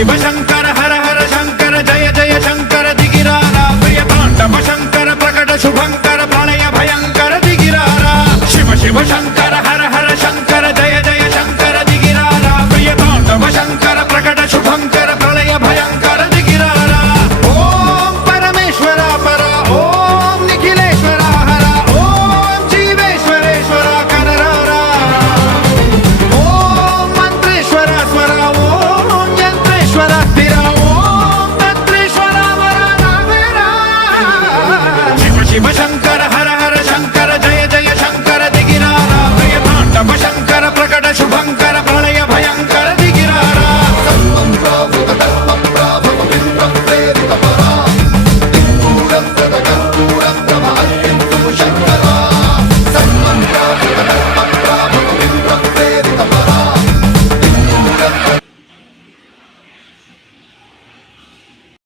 शिव शंकर हर हर शंकर जय जय शंकर दिगिरारा प्रिय तांडव शंकर प्रकट शुभंकर प्रलय भयंकर दिगिरारा शिव शिव शंकर